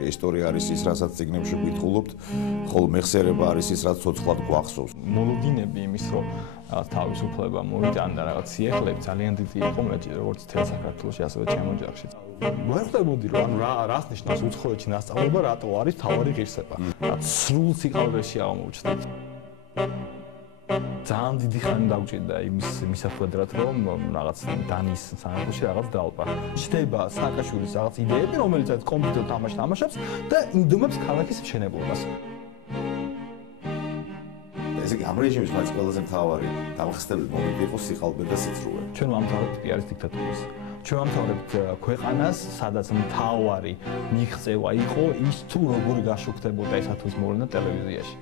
ისტორია არის ის, რასაც წიგნებში ვკითხულობთ, ხოლო მეხსიერება არის ის, რაც ცოცხლად გვახსოვს. მოლოდინები იმის, რომ რაღაც თავისუფლება მოიტანდა, რაღაც სიახლეები ძალიან დიდი იყო მეტი, როგორც თელ საქართველოში, ასევე ჩემ ოჯახში. ვერ ხვდებოდი, რომ რას ნიშნავს უცხოეთში ნასწავლება, რატო არის თავარი ღირსება. სრულ სიყალბეში აღმოჩნდა. ძალიან დიდი ხანი დაგვჭირდა იმის მისახვედრად, რომ რაღაც დანის სამეფოში რაღაც დალპა. ჩდება სააკაშვილის რაღაც იდეები, რომელიც այդ კომპიუტერულ თამაშს თამაშობს და ინდომებს ქალაქის მშენებლობას. ესე იგი, ამ რეჟიმის მაინც ყველაზე მთავარი დამახსდელი მომენტი იყო სიყალბე და სიცრუე. ჩვენ ვამთავრებთ პიარის დიქტატურას. ჩვენ ვამთავრებთ ქვეყანას, სადაც მთავარი მიღწევა იყო ის, თუ როგორ გაშუქდებოდა ეს ათვლის მოვლენა ტელევიზიაში.